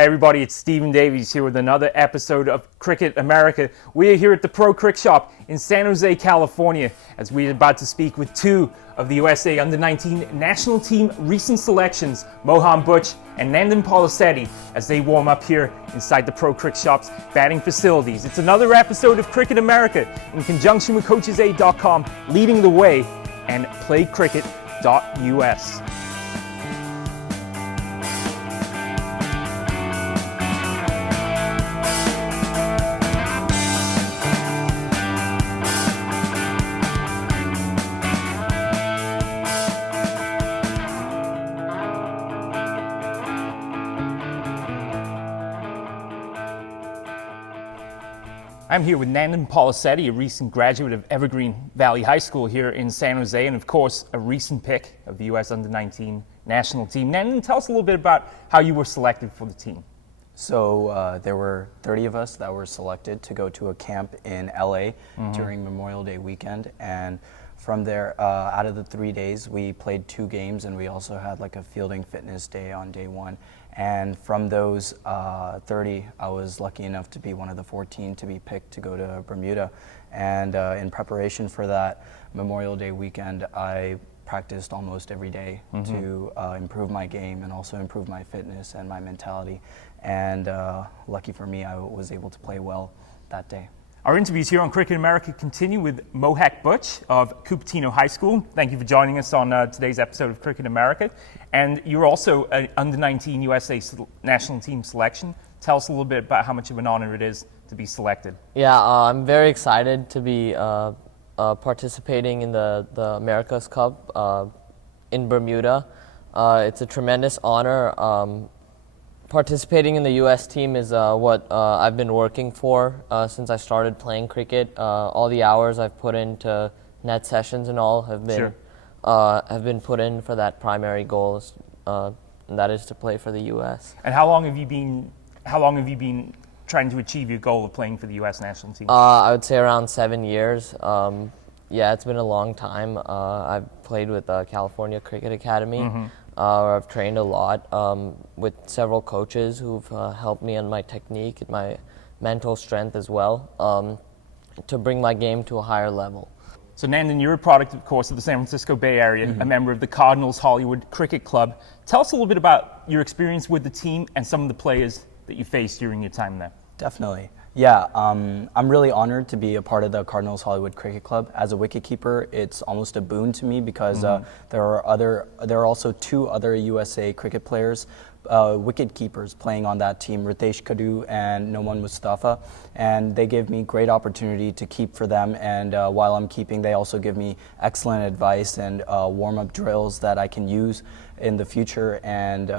Hi everybody, it's Stephen Davies here with another episode of Cricket America. We are here at the Pro Cricket Shop in San Jose, California, as we are about to speak with two of the USA Under-19 national team recent selections, Mohan Butch and Nandan Polisetti, as they warm up here inside the Pro Cricket Shop's batting facilities. It's another episode of Cricket America in conjunction with CoachesAid.com, leading the way, and PlayCricket.us. I'm here with Nandan Polisetti, a recent graduate of Evergreen Valley High School here in San Jose, and of course, a recent pick of the US Under-19 national team. Nandan, tell us a little bit about how you were selected for the team. So there were 30 of us that were selected to go to a camp in LA during Memorial Day weekend, and from there, out of the 3 days, we played 2 games, and we also had like a fielding fitness day on day 1. And from those 30, I was lucky enough to be one of the 14 to be picked to go to Bermuda. And in preparation for that Memorial Day weekend, I practiced almost every day to improve my game and also improve my fitness and my mentality. And lucky for me, I was able to play well that day. Our interviews here on Cricket America continue with Mohan Butch of Cupertino High School. Thank you for joining us on today's episode of Cricket America. And you're also an Under-19 USA national team selection. Tell us a little bit about how much of an honor it is to be selected. Yeah, I'm very excited to be participating in the America's Cup in Bermuda. It's a tremendous honor. Participating in the U.S. team is what I've been working for since I started playing cricket. All the hours I've put into net sessions and all have been put in for that primary goal, and that is to play for the U.S. And how long have you been trying to achieve your goal of playing for the U.S. national team? I would say around 7 years. Yeah, it's been a long time. I've played with California Cricket Academy. Where I've trained a lot with several coaches who've helped me on my technique and my mental strength as well to bring my game to a higher level. So Nandan, you're a product, of course, of the San Francisco Bay Area, a member of the Cardinals Hollywood Cricket Club. Tell us a little bit about your experience with the team and some of the players that you faced during your time there. Definitely. Yeah, I'm really honored to be a part of the Cardinals Hollywood Cricket Club. As a wicketkeeper, it's almost a boon to me because there are also 2 other USA cricket players, wicket keepers playing on that team, Ritesh Kadu and Noman Mustafa, and they give me great opportunity to keep for them. And while I'm keeping, they also give me excellent advice and warm-up drills that I can use in the future. And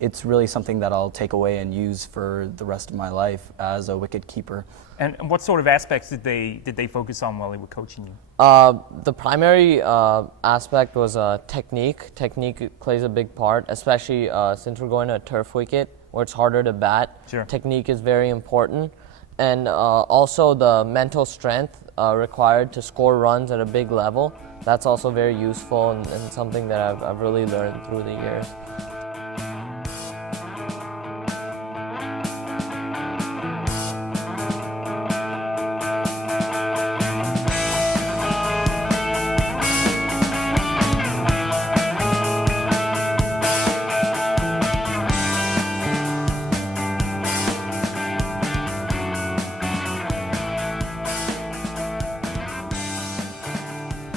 it's really something that I'll take away and use for the rest of my life as a wicket keeper. And what sort of aspects did they focus on while they were coaching you? The primary aspect was technique. Technique plays a big part, especially since we're going to a turf wicket where it's harder to bat. Sure. Technique is very important. And also the mental strength required to score runs at a big level. That's also very useful and something that I've really learned through the years.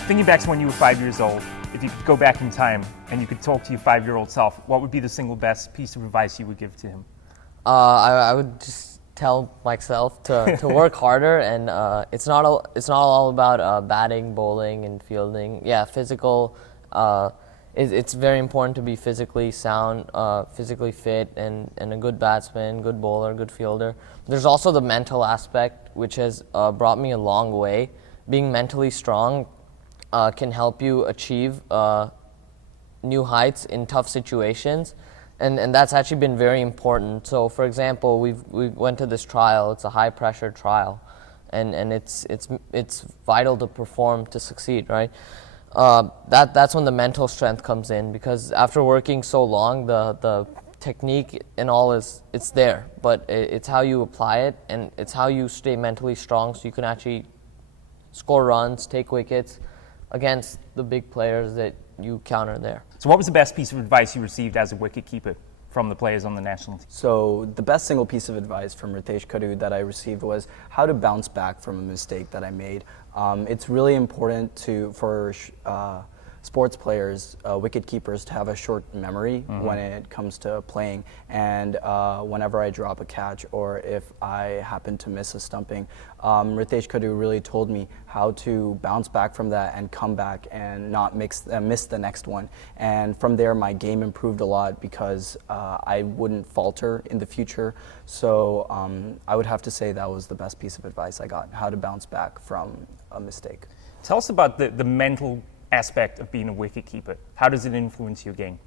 Thinking back to when you were 5 years old, if you could go back in time and you could talk to your 5-year-old self, what would be the single best piece of advice you would give to him? I would just tell myself to work harder, and it's not all about batting, bowling, and fielding. Yeah, physical. It's very important to be physically sound, physically fit, and a good batsman, good bowler, good fielder. There's also the mental aspect, which has brought me a long way. Being mentally strong can help you achieve new heights in tough situations, and that's actually been very important. So, for example, we went to this trial. It's a high pressure trial, and it's vital to perform to succeed, right? That's when the mental strength comes in, because after working so long, the technique and all it's there, but it's how you apply it, and it's how you stay mentally strong so you can actually score runs, take wickets against the big players that you counter there. So what was the best piece of advice you received as a wicketkeeper from the players on the national team? So the best single piece of advice from Ritesh Kadu that I received was how to bounce back from a mistake that I made. It's really important for sports players, wicket keepers, to have a short memory when it comes to playing. And whenever I drop a catch or if I happen to miss a stumping, Ritesh Kadu really told me how to bounce back from that and come back and not miss the next one. And from there, my game improved a lot because I wouldn't falter in the future. So I would have to say that was the best piece of advice I got, how to bounce back from a mistake. Tell us about the mental aspect of being a wicketkeeper. How does it influence your game?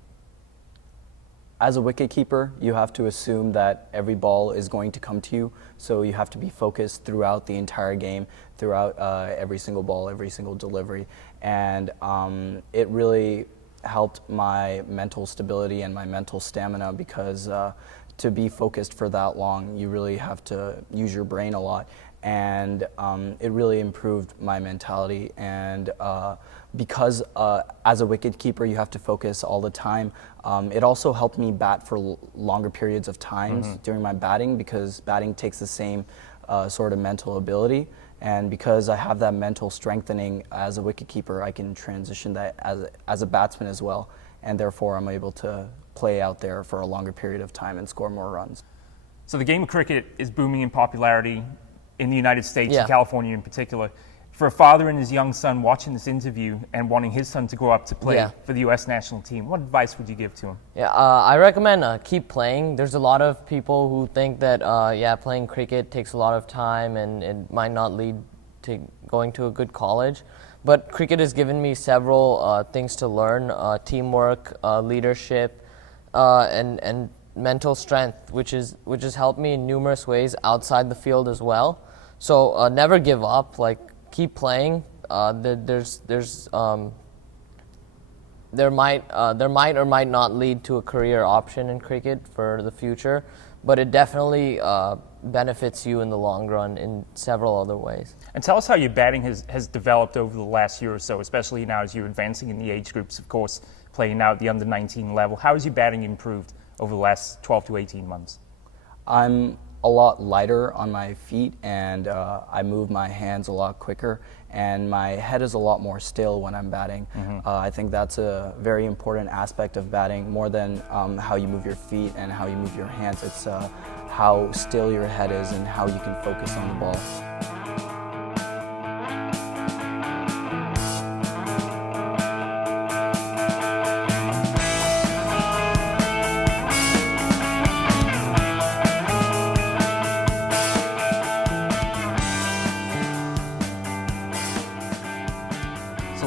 As a wicketkeeper, you have to assume that every ball is going to come to you, so you have to be focused throughout the entire game, throughout every single ball, every single delivery, and it really helped my mental stability and my mental stamina because to be focused for that long, you really have to use your brain a lot, and it really improved my mentality. And because as a wicketkeeper you have to focus all the time, it also helped me bat for longer periods of time during my batting, because batting takes the same sort of mental ability. And because I have that mental strengthening as a wicketkeeper, I can transition that as a batsman as well, and therefore I'm able to play out there for a longer period of time and score more runs. So the game of cricket is booming in popularity in the United States, Yeah. in California in particular. For a father and his young son watching this interview and wanting his son to grow up to play Yeah. for the U.S. national team, what advice would you give to him? Yeah, I recommend keep playing. There's a lot of people who think that playing cricket takes a lot of time and it might not lead to going to a good college. But cricket has given me several things to learn: teamwork, leadership, and mental strength, which has helped me in numerous ways outside the field as well. So never give up. Like, keep playing. There might or might not lead to a career option in cricket for the future, but it definitely benefits you in the long run in several other ways. And tell us how your batting has developed over the last year or so, especially now as you're advancing in the age groups, of course, playing now at the under-19 level. How has your batting improved over the last 12 to 18 months? I'm a lot lighter on my feet, and I move my hands a lot quicker, and my head is a lot more still when I'm batting. I think that's a very important aspect of batting, more than how you move your feet and how you move your hands. It's how still your head is and how you can focus on the ball.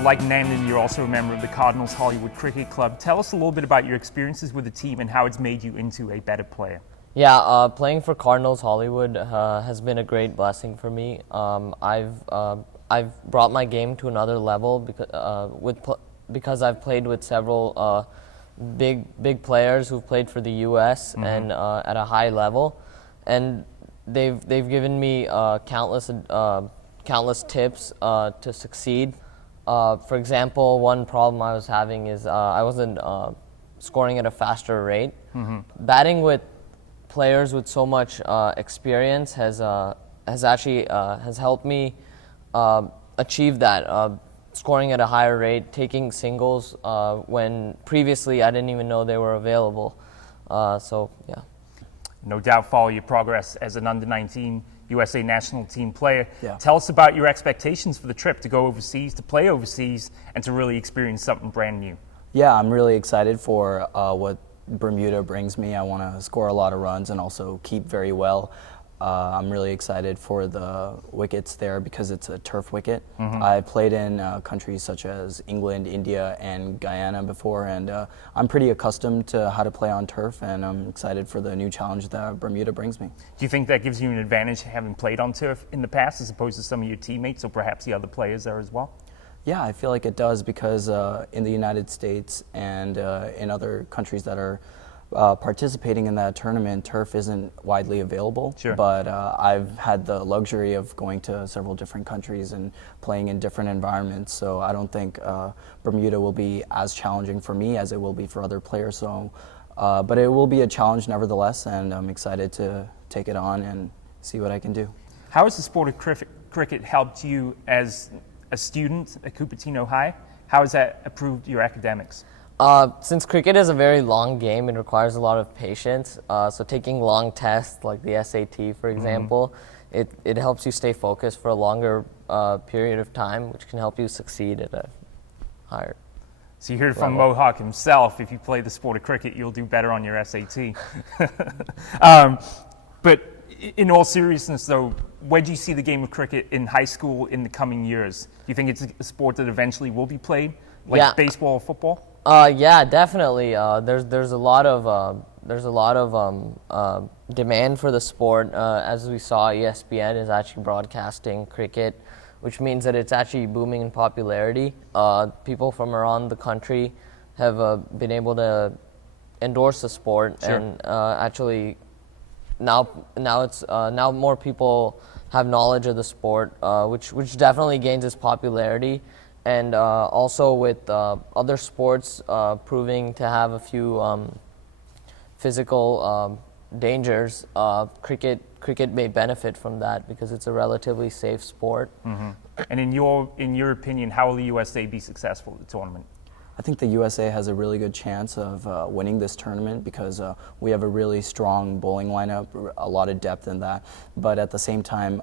Like Nandan, you're also a member of the Cardinals Hollywood Cricket Club. Tell us a little bit about your experiences with the team and how it's made you into a better player. Yeah, playing for Cardinals Hollywood has been a great blessing for me. I've brought my game to another level because I've played with several big players who've played for the U.S. and at a high level, and they've given me countless tips to succeed. For example, one problem I was having is I wasn't scoring at a faster rate. Batting with players with so much experience has helped me achieve that, scoring at a higher rate, taking singles when previously I didn't even know they were available. So yeah. No doubt follow your progress as an under-19 USA national team player. Yeah. Tell us about your expectations for the trip to go overseas, to play overseas, and to really experience something brand new. Yeah, I'm really excited for what Bermuda brings me. I want to score a lot of runs and also keep very well. I'm really excited for the wickets there because it's a turf wicket. I played in countries such as England, India, and Guyana before, and I'm pretty accustomed to how to play on turf, and I'm excited for the new challenge that Bermuda brings me. Do you think that gives you an advantage having played on turf in the past as opposed to some of your teammates or perhaps the other players there as well? Yeah, I feel like it does because in the United States and in other countries that are participating in that tournament, turf isn't widely available. Sure. But I've had the luxury of going to several different countries and playing in different environments. So I don't think Bermuda will be as challenging for me as it will be for other players. So, but it will be a challenge nevertheless, and I'm excited to take it on and see what I can do. How has the sport of cricket helped you as a student at Cupertino High? How has that improved your academics? Since cricket is a very long game, it requires a lot of patience. So taking long tests like the SAT, for example, it helps you stay focused for a longer period of time, which can help you succeed at a higher. So you heard it from Mohawk himself. If you play the sport of cricket, you'll do better on your SAT. But in all seriousness, though, where do you see the game of cricket in high school in the coming years? Do you think it's a sport that eventually will be played, like baseball or football? Yeah, definitely. There's a lot of demand for the sport. As we saw, ESPN is actually broadcasting cricket, which means that it's actually booming in popularity. People from around the country have been able to endorse the sport, Sure. and actually now more people have knowledge of the sport, which definitely gains its popularity. And also with other sports proving to have a few physical dangers, cricket may benefit from that because it's a relatively safe sport. Mm-hmm. And in your opinion, how will the USA be successful at the tournament? I think the USA has a really good chance of winning this tournament because we have a really strong bowling lineup, a lot of depth in that. But at the same time,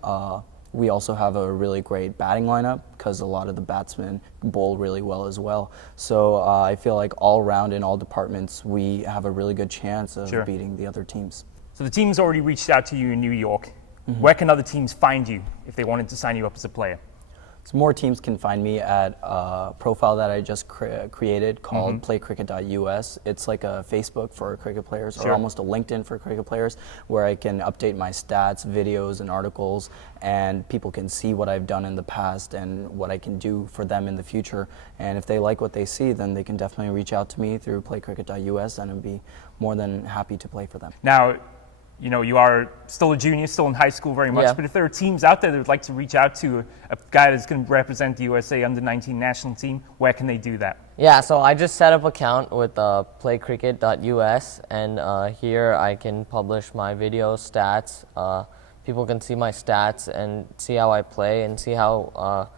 we also have a really great batting lineup because a lot of the batsmen bowl really well as well. So I feel like all around in all departments, we have a really good chance of Sure. beating the other teams. So the team's already reached out to you in New York. Mm-hmm. Where can other teams find you if they wanted to sign you up as a player? So more teams can find me at a profile that I just created called PlayCricket.us. It's like a Facebook for cricket players, Sure. or almost a LinkedIn for cricket players, where I can update my stats, videos, and articles, and people can see what I've done in the past and what I can do for them in the future. And if they like what they see, then they can definitely reach out to me through PlayCricket.us, and I'd be more than happy to play for them. Now, you know, you are still a junior, still in high school very much, Yeah. but if there are teams out there that would like to reach out to a guy that's going to represent the USA under-19 national team, where can they do that? Yeah, so I just set up an account with PlayCricket.us, and here I can publish my video stats. People can see my stats and see how I play and see how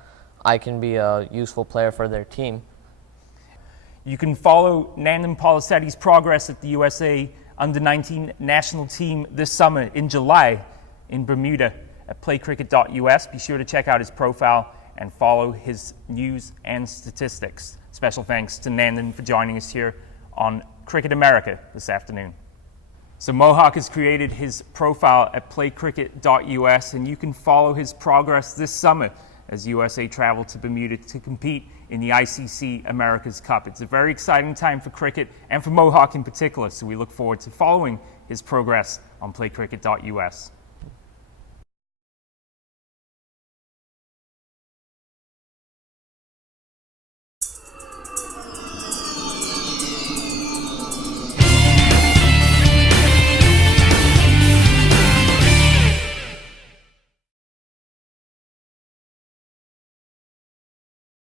I can be a useful player for their team. You can follow Nandan Polisetti's progress at the USA under-19 national team this summer in July in Bermuda at PlayCricket.us. Be sure to check out his profile and follow his news and statistics. Special thanks to Nandan for joining us here on Cricket America this afternoon. So Mohawk has created his profile at PlayCricket.us, and you can follow his progress this summer as USA travel to Bermuda to compete in the ICC America's Cup. It's a very exciting time for cricket and for Mohawk in particular, so we look forward to following his progress on PlayCricket.us.